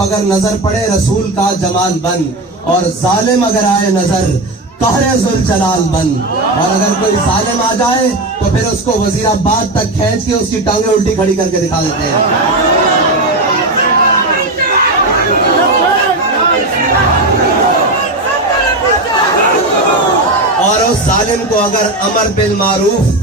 اگر نظر پڑے رسول کا جمال بن، اور ظالم اگر آئے نظر قہر ذوالجلال بن۔ اور اگر کوئی ظالم آ جائے تو پھر اس کو وزیر آباد تک کھینچ کے اس کی ٹانگیں الٹی کھڑی کر کے دکھا دیتے ہیں۔ اور اس ظالم کو اگر امر بالمعروف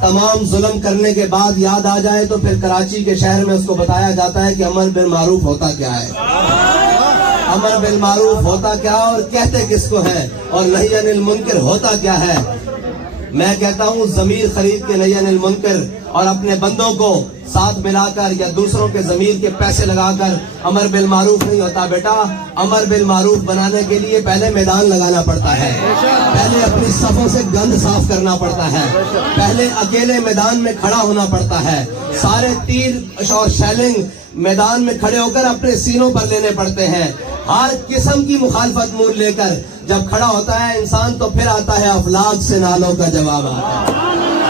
تمام ظلم کرنے کے بعد یاد آ جائے تو پھر کراچی کے شہر میں اس کو بتایا جاتا ہے کہ امر بالمعروف ہوتا کیا ہے، امر بالمعروف ہوتا کیا اور کہتے کس کو ہے، اور نہی عن المنکر ہوتا کیا ہے۔ میں کہتا ہوں ضمیر خرید کے نہی عن المنکر اور اپنے بندوں کو ساتھ ملا کر یا دوسروں کے ضمیر کے پیسے لگا کر امر بالمعروف نہیں ہوتا بیٹا۔ امر بالمعروف بنانے کے لیے پہلے میدان لگانا پڑتا ہے، پہلے اپنی صفوں سے گند صاف کرنا پڑتا ہے، پہلے اکیلے میدان میں کھڑا ہونا پڑتا ہے، سارے تیر اور شیلنگ میدان میں کھڑے ہو کر اپنے سینوں پر لینے پڑتے ہیں۔ ہر قسم کی مخالفت مول لے کر جب کھڑا ہوتا ہے انسان تو پھر آتا ہے افلاک سے نالوں کا جواب آتا ہے،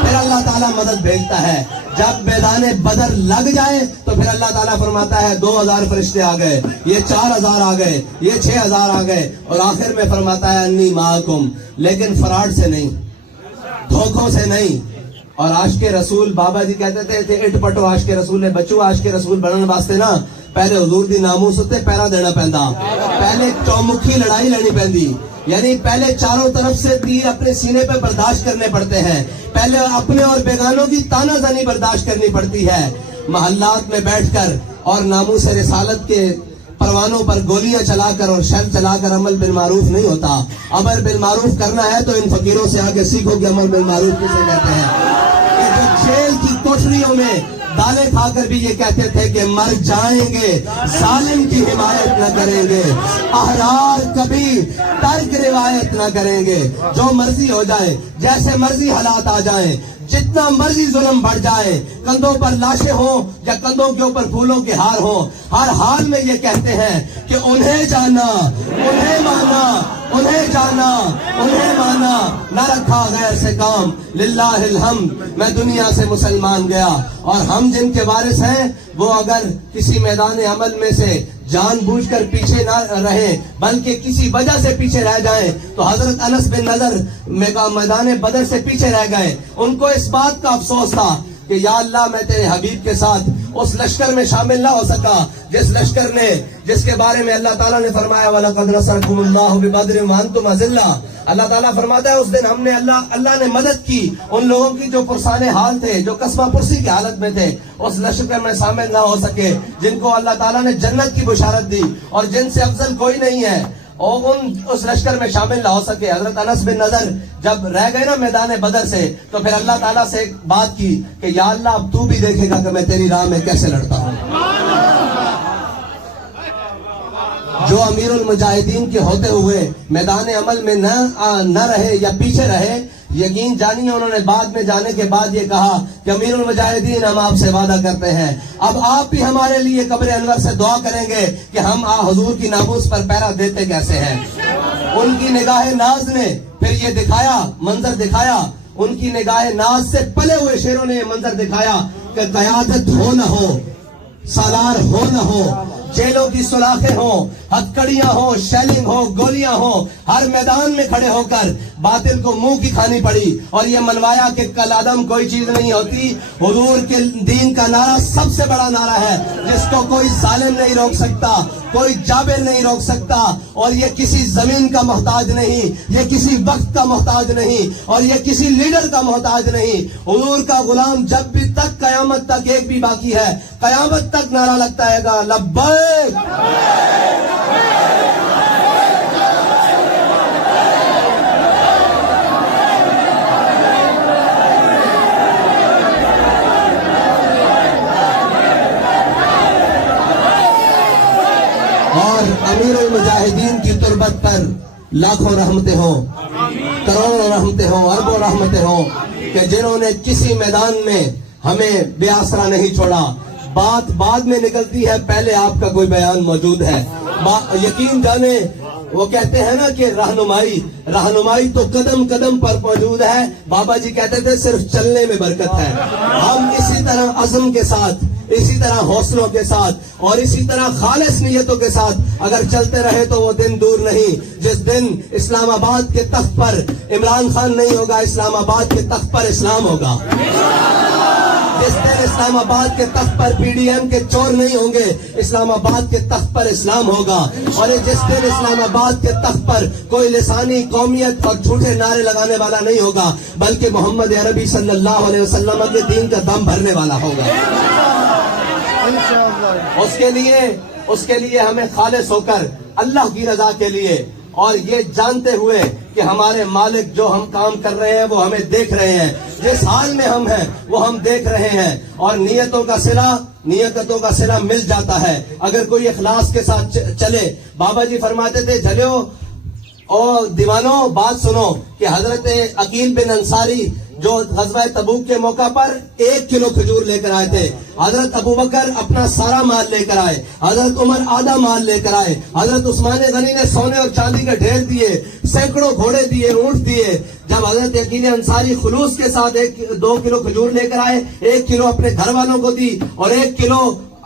پھر اللہ تعالیٰ مدد بھیجتا ہے۔ جب میدان بدر لگ جائے تو پھر اللہ تعالیٰ فرماتا ہے 2000 فرشتے آ گئے، یہ 4000 آ گئے، یہ 6000 آ گئے، اور آخر میں فرماتا ہے انی معکم، لیکن فراڈ سے نہیں، دھوکوں سے نہیں۔ اور عاشق رسول بابا جی کہتے تھے اٹ پٹو عاشق رسول ہے بچو، عاشق رسول بننے واسطے نا پہلے حضور دی ناموس تے پیرا دینا پیندا، پہلے چومکھی لڑائی لڑنی پیندی، یعنی پہلے چاروں طرف سے تیر اپنے سینے پہ برداشت کرنے پڑتے ہیں، پہلے اپنے اور بیگانوں کی تانا زنی برداشت کرنی پڑتی ہے۔ محلات میں بیٹھ کر اور ناموس رسالت کے پروانوں پر گولیاں چلا کر اور شر چلا کر عمل بالمعروف نہیں ہوتا۔ امر بالمعروف کرنا ہے تو ان فقیروں سے آگے سیکھو کہ عمل بالمعروف کسے کہتے ہیں، کہ جو جیل کی کوٹریوں میں دالیں کھا کر بھی یہ کہتے تھے کہ مر جائیں گے، ظالم کی حمایت نہ کریں گے، احرار کبھی ترک روایت نہ کریں گے۔ جو مرضی ہو جائے، جیسے مرضی حالات آ جائیں، جتنا مرضی ظلم بڑھ جائے، کندھوں پر لاشیں ہوں یا کندھوں کے اوپر پھولوں کے ہار ہوں، ہر حال میں یہ کہتے ہیں کہ انہیں جانا، انہیں مانا، انہیں جانا، انہیں مانا، نہ رکھا غیر سے کام، للہ الحمد میں دنیا سے مسلمان گیا۔ اور ہم جن کے وارث ہیں وہ اگر کسی میدان عمل میں سے جان بوجھ کر پیچھے نہ رہے بلکہ کسی وجہ سے پیچھے رہ جائیں تو حضرت انس بن نضر میدان بدر سے پیچھے رہ گئے۔ ان کو اس بات کا افسوس تھا کہ یا اللہ میں تیرے حبیب کے ساتھ اس لشکر میں شامل نہ ہو سکا جس لشکر نے، جس کے بارے میں اللہ تعالیٰ نے فرمایا وَلَقَدْ نَصَرَكُمُ اللَّهُ بِبَدْرٍ وَأَنْتُمْ أَذِلَّةٌ۔ اللہ تعالیٰ فرماتا ہے اس دن ہم نے اللہ نے مدد کی ان لوگوں کی جو پرسان حال تھے، جو قسمہ پرسی کی حالت میں تھے، اس لشکر میں شامل نہ ہو سکے جن کو اللہ تعالیٰ نے جنت کی بشارت دی اور جن سے افضل کوئی نہیں ہے، اور اس لشکر میں شامل نہ ہو سکے۔ حضرت انس بن نضر جب رہ گئے نا میدان بدر سے تو پھر اللہ تعالیٰ سے ایک بات کی کہ یا اللہ اب تو بھی دیکھے گا کہ میں تیری راہ میں کیسے لڑتا ہوں۔ جو امیر المجاہدین کے ہوتے ہوئے میدان عمل میں نہ رہے یا پیچھے رہے، یقین جانیے انہوں نے بعد میں جانے کے بعد یہ کہا کہ امیر المجاہدین ہم آپ سے وعدہ کرتے ہیں اب آپ بھی ہمارے لیے قبر انور سے دعا کریں گے کہ ہم حضور کی ناموس پر پیرا دیتے کیسے ہیں۔ ان کی نگاہ ناز نے پھر یہ دکھایا، منظر دکھایا، ان کی نگاہ ناز سے پلے ہوئے شیروں نے یہ منظر دکھایا کہ قیادت ہو نہ ہو، سالار ہو نہ ہو، جیلوں کی سلاخیں ہوں، ہتھکڑیاں ہوں، شیلنگ ہو، گولیاں ہوں، ہر میدان میں کھڑے ہو کر باطل کو منہ کی کھانی پڑی اور یہ منوایا کہ کل عدم کوئی چیز نہیں ہوتی۔ حضور کے دین کا نعرہ سب سے بڑا نعرہ ہے جس کو کوئی ظالم نہیں روک سکتا، کوئی جابر نہیں روک سکتا، اور یہ کسی زمین کا محتاج نہیں، یہ کسی وقت کا محتاج نہیں، اور یہ کسی لیڈر کا محتاج نہیں۔ حضور کا غلام جب بھی تک قیامت تک ایک بھی باقی ہے، قیامت تک نعرہ لگتا ہے گا لبیک۔ اور امیر المجاہدین کی تربت پر لاکھوں رحمتیں ہوں، کروڑوں رحمتیں ہوں، اربوں رحمتیں ہوں کہ جنہوں نے کسی میدان میں ہمیں بے آسرا نہیں چھوڑا۔ بات بعد میں نکلتی ہے، پہلے آپ کا کوئی بیان موجود ہے۔ یقین جانے وہ کہتے ہیں نا کہ رہنمائی تو قدم قدم پر موجود ہے۔ بابا جی کہتے تھے صرف چلنے میں برکت ہے۔ ہم اسی طرح عزم کے ساتھ اسی طرح حوصلوں کے ساتھ اور اسی طرح خالص نیتوں کے ساتھ اگر چلتے رہے تو وہ دن دور نہیں جس دن اسلام آباد کے تخت پر عمران خان نہیں ہوگا، اسلام آباد کے تخت پر اسلام ہوگا۔ جس دن اسلام آباد کے تخت پر پی ڈی ایم کے چور نہیں ہوں گے، اسلام آباد کے تخت پر اسلام ہوگا۔ اور جس دن اسلام آباد کے تخت پر کوئی لسانی قومیت اور جھوٹے نعرے لگانے والا نہیں ہوگا، بلکہ محمد عربی صلی اللہ علیہ وسلم کے دین کا دم بھرنے والا ہوگا۔ اس کے لیے ہمیں خالص ہو کر اللہ کی رضا کے لیے اور یہ جانتے ہوئے کہ ہمارے مالک جو ہم کام کر رہے ہیں وہ ہمیں دیکھ رہے ہیں، جس حال میں ہم ہیں وہ ہم دیکھ رہے ہیں، اور نیتوں کا صلہ مل جاتا ہے اگر کوئی اخلاص کے ساتھ چلے۔ بابا جی فرماتے تھے جھلیو اور دیوانوں بات سنو کہ حضرت عقیل بن انصاری جو غزوہ تبوک کے موقع پر 1 کلو کھجور لے کر آئے تھے، حضرت ابوبکر اپنا سارا مال لے کر آئے، حضرت عمر آدھا مال لے کر آئے، حضرت عثمان غنی نے سونے اور چاندی کے ڈھیر دیے، سینکڑوں گھوڑے دیے، اونٹ دیے۔ جب حضرت عقیل انصاری خلوص کے ساتھ 2 کلو کھجور لے کر آئے، 1 کلو اپنے گھر والوں کو دی اور 1 کلو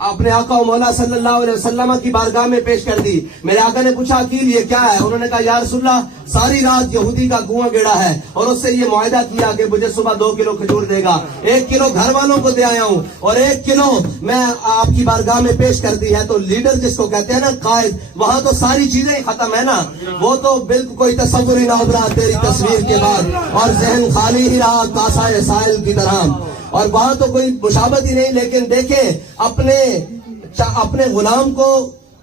اپنے آقا و مولا صلی اللہ علیہ وسلم کی بارگاہ میں پیش کر دی۔ میرے آقا نے پوچھا عقیل یہ کیا ہے؟ انہوں نے کہا یا رسول اللہ ساری رات یہودی کا کنواں گیڑا ہے اور اس سے یہ معاہدہ کیا کہ مجھے صبح 2 کلو کھجور دے گا، 1 کلو گھر والوں کو دے آیا ہوں اور 1 کلو میں آپ کی بارگاہ میں پیش کر دی ہے۔ تو لیڈر جس کو کہتے ہیں نا قائد، وہاں تو ساری چیزیں ہی ختم ہے نا، وہ تو بالکل کوئی تصور ہی نہ ابھرا تیری تصویر کے بعد، اور ذہن خالی ہی رہا کاسہ سائل کی طرح، اور وہاں تو کوئی مشابہت ہی نہیں۔ لیکن دیکھیں اپنے غلام کو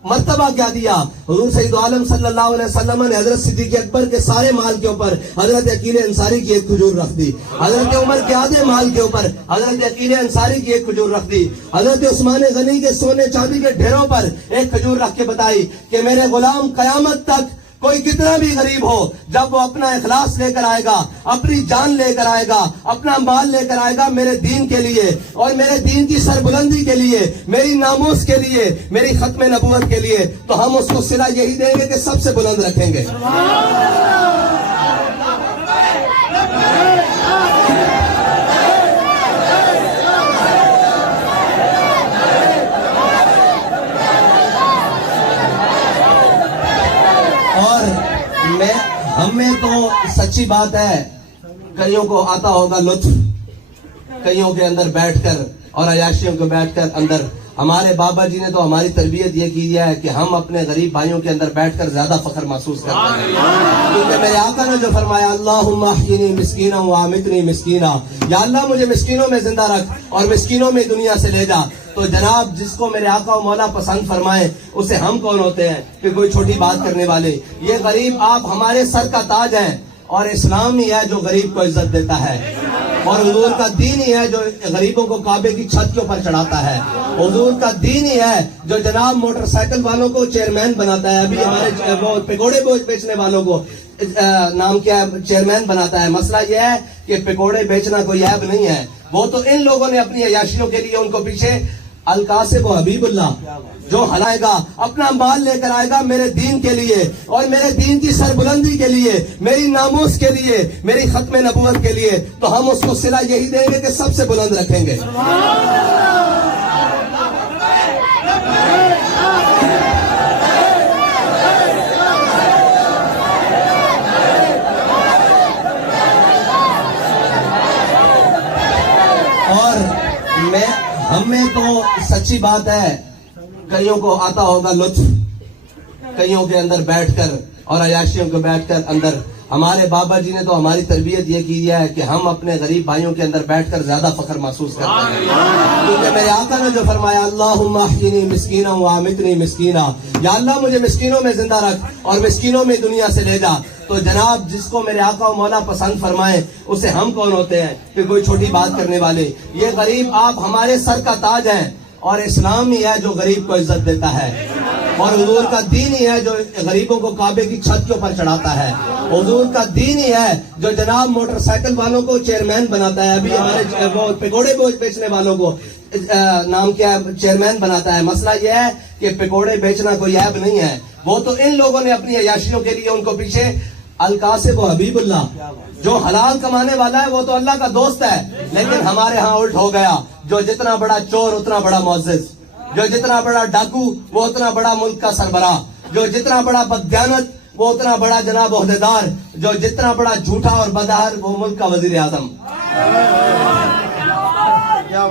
مرتبہ کیا دیا۔ حضور سید عالم صلی اللہ علیہ وسلم نے حضرت صدیق اکبر کے سارے مال کے اوپر حضرت عقیل انصاری کی 1 کھجور رکھ دی، حضرت عمر کے آدھے مال کے اوپر حضرت عقیل انصاری کی 1 کھجور رکھ دی، حضرت عثمان غنی کے سونے چاندی کے ڈھیروں پر 1 کھجور رکھ کے بتائی کہ میرے غلام قیامت تک کوئی کتنا بھی غریب ہو، جب وہ اپنا اخلاص لے کر آئے گا، اپنی جان لے کر آئے گا، اپنا مال لے کر آئے گا میرے دین کے لیے اور میرے دین کی سربلندی کے لیے، میری ناموس کے لیے، میری ختم نبوت کے لیے، تو ہم اس کو صلہ یہی دیں گے کہ سب سے بلند رکھیں گے۔ ہمیں تو سچی بات ہے، کئیوں کو آتا ہوگا لطف کئیوں کے اندر بیٹھ کر اور عیاشیوں کے بیٹھ کر اندر۔ ہمارے بابا جی نے تو ہماری تربیت یہ کی ہے کہ ہم اپنے غریب بھائیوں کے اندر بیٹھ کر زیادہ فخر محسوس کرتے ہیں، کیونکہ میرے آقا نے جو فرمایا اللہم احیینی مسکینا وامتنی مسکینا، یا اللہ مجھے مسکینوں میں زندہ رکھ اور مسکینوں میں دنیا سے لے جا۔ تو جناب جس کو میرے آقا و مولا پسند فرمائے اسے ہم کون ہوتے ہیں کہ کوئی چھوٹی بات کرنے والے؟ یہ غریب آپ ہمارے سر کا تاج ہیں، اور اسلام ہی ہے جو غریب کو عزت دیتا ہے، اور حضور کا دین ہی ہے جو غریبوں کو کعبے کی چھت کے اوپر چڑھاتا ہے، حضور کا دین ہی ہے جو جناب موٹر سائیکل والوں کو چیئرمین بناتا ہے، ابھی ہمارے وہ پکوڑے بیچنے والوں کو نام کیا ہے چیئرمین بناتا ہے۔ مسئلہ یہ ہے کہ پکوڑے بیچنا کوئی عیب نہیں ہے، وہ تو ان لوگوں نے اپنی عیاشیوں کے لیے ان کو پیچھے القاسب و حبیب اللہ جو ہلائے گا، اپنا مال لے کر آئے گا میرے دین کے لیے اور میرے دین کی سربلندی کے لیے، میری ناموس کے لیے، میری ختم نبوت کے لیے، تو ہم اس کو صلہ یہی دیں گے کہ سب سے بلند رکھیں گے۔ ہمیں تو سچی بات ہے، کئیوں کو آتا ہوگا لطف کئیوں کے اندر بیٹھ کر اور عیاشیوں کے بیٹھ کر اندر۔ ہمارے بابا جی نے تو ہماری تربیت یہ کی ہے کہ ہم اپنے غریب بھائیوں کے اندر بیٹھ کر زیادہ فخر محسوس کرتے ہیں، کیونکہ میرے آقا نے جو فرمایا اللہم احیینی مسکینا وامتنی مسکینا، یا اللہ مجھے مسکینوں میں زندہ رکھ اور مسکینوں میں دنیا سے لے جا۔ تو جناب جس کو میرے آقا و مولا پسند فرمائے اسے ہم کون ہوتے ہیں کہ کوئی چھوٹی بات کرنے والے؟ یہ غریب آپ ہمارے سر کا تاج ہیں، اور اسلام ہی ہے جو غریب کو عزت دیتا ہے، اور حضور کا دین ہی ہے جو غریبوں کو کعبے کی چھت کے اوپر چڑھاتا ہے، حضور کا دین ہی ہے جو جناب موٹر سائیکل والوں کو چیئرمین بناتا ہے، ابھی ہمارے وہ پکوڑے بیچنے والوں کو نام کیا ہے چیئرمین بناتا ہے۔ مسئلہ یہ ہے کہ پکوڑے بیچنا کوئی عیب نہیں ہے، وہ تو ان لوگوں نے اپنی عیاشیوں کے لیے ان کو پیچھے القاسب و حبیب اللہ، جو حلال کمانے والا ہے وہ تو اللہ کا دوست ہے، لیکن ہمارے ہاں الٹ ہو گیا، جو جتنا بڑا چور اتنا بڑا معزز، جو جتنا بڑا ڈاکو وہ اتنا بڑا ملک کا سربراہ، جو جتنا بڑا بددیانت وہ اتنا بڑا جناب عہدیدار، جو جتنا بڑا جھوٹا اور بدہر وہ ملک کا وزیر اعظم۔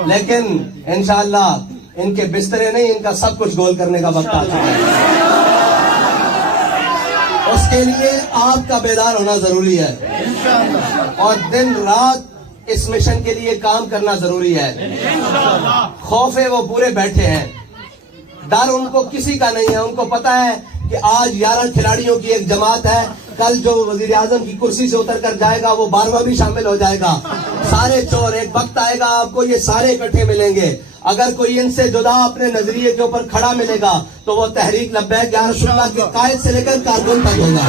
لیکن انشاءاللہ ان کے بسترے نہیں، ان کا سب کچھ گول کرنے کا وقت آ چکا ہے۔ اس کے لیے آپ کا بیدار ہونا ضروری ہے اور دن رات اس مشن کے لیے کام کرنا ضروری ہے۔ خوف وہ پورے بیٹھے ہیں، ڈر ان کو کسی کا نہیں ہے، ان کو پتا ہے کہ آج 11 کھلاڑیوں کی ایک جماعت ہے، کل جو وزیر اعظم کی کرسی سے اتر کر جائے گا وہ 12واں بھی شامل ہو جائے گا۔ سارے چور ایک وقت آئے گا آپ کو یہ سارے اکٹھے ملیں گے، اگر کوئی ان سے جدا اپنے نظریے کے اوپر کھڑا ملے گا تو وہ تحریک لبیک یا رسول اللہ کے قائد سے لے کر کارکن تک ہوگا۔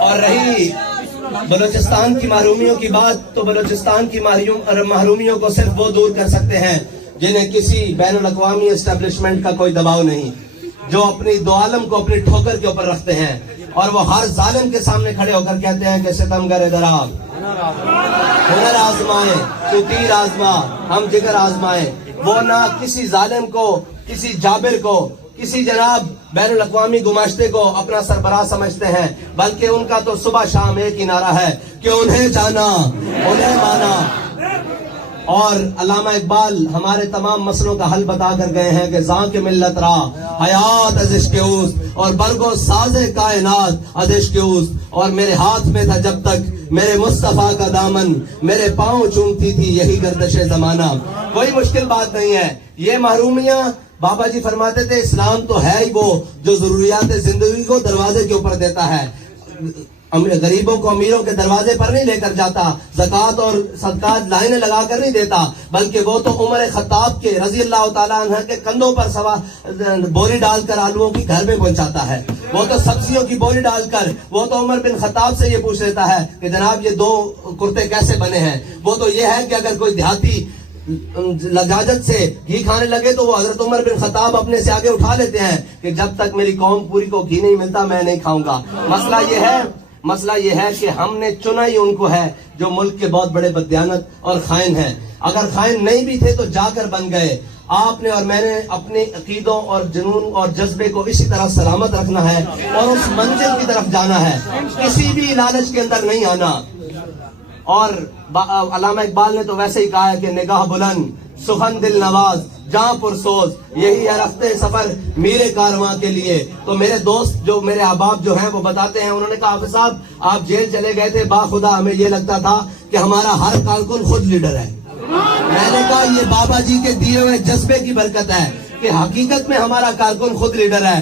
اور رہی بلوچستان کی محرومیوں کی بات، تو بلوچستان کی محرومیوں کو صرف وہ دور کر سکتے ہیں جنہیں کسی بین الاقوامی اسٹیبلشمنٹ کا کوئی دباؤ نہیں، جو اپنی دو عالم کو اپنی ٹھوکر کے اوپر رکھتے ہیں اور وہ ہر ظالم کے سامنے کھڑے ہو کر کہتے ہیں کہ ستمگر ادھر آ، ہنر آزمائے تو تیر آزما، ہم جگر آزمائے۔ وہ نہ کسی ظالم کو، کسی جابر کو، کسی جناب بین الاقوامی گماشتے کو اپنا سربراہ سمجھتے ہیں، بلکہ ان کا تو صبح شام ایک ہی نعرہ ہے کہ انہیں جانا، انہیں مانا۔ اور علامہ اقبال ہمارے تمام مسئلوں کا حل بتا کر گئے ہیں کہ زاں کے ملت را حیات از عشق اوست، اور برگو ساز کائنات از عشق اوست، اور میرے ہاتھ میں تھا جب تک میرے مصطفیٰ کا دامن، میرے پاؤں چومتی تھی یہی گردش زمانہ۔ کوئی مشکل بات نہیں ہے، یہ محرومیاں بابا جی فرماتے تھے اسلام تو ہے ہی وہ جو ضروریات زندگی کو دروازے کے اوپر دیتا ہے، غریبوں کو امیروں کے دروازے پر نہیں لے کر جاتا، زکوٰۃ اور صدقات لائنیں لگا کر نہیں دیتا، بلکہ وہ تو عمر خطاب کے رضی اللہ تعالیٰ عنہ کے کندھوں پر بوری ڈال کر آلووں کی گھر میں پہنچاتا ہے، وہ تو سبزیوں کی بوری ڈال کر، وہ تو عمر بن خطاب سے یہ پوچھ لیتا ہے کہ جناب یہ 2 کرتے کیسے بنے ہیں، وہ تو یہ ہے کہ اگر کوئی دیہاتی لجاجت سے گھی کھانے لگے تو وہ حضرت عمر بن خطاب اپنے سے آگے اٹھا لیتے ہیں کہ جب تک میری قوم پوری کو گھی نہیں ملتا میں نہیں کھاؤں گا۔ مسئلہ یہ ہے کہ ہم نے چنا ہی ان کو ہے جو ملک کے بہت بڑے بددیانت اور خائن ہیں، اگر خائن نہیں بھی تھے تو جا کر بن گئے۔ آپ نے اور میں نے اپنے عقیدوں اور جنون اور جذبے کو اسی طرح سلامت رکھنا ہے اور اس منزل کی طرف جانا ہے، کسی بھی لالچ کے اندر نہیں آنا۔ اور علامہ اقبال نے تو ویسے ہی کہا ہے کہ نگاہ بلند سخن دل نواز جہاں پرسوز، یہی ہے رفتے سفر میرے کارواں کے لیے۔ تو میرے دوست جو میرے احباب جو ہیں وہ بتاتے ہیں، انہوں نے کہا حافظ صاحب آپ جیل چلے گئے تھے، باخدا ہمیں یہ لگتا تھا کہ ہمارا ہر کارکن خود لیڈر ہے۔ میں نے کہا یہ بابا جی کے دیے ہوئے جذبے کی برکت ہے کہ حقیقت میں ہمارا کارکن خود لیڈر ہے،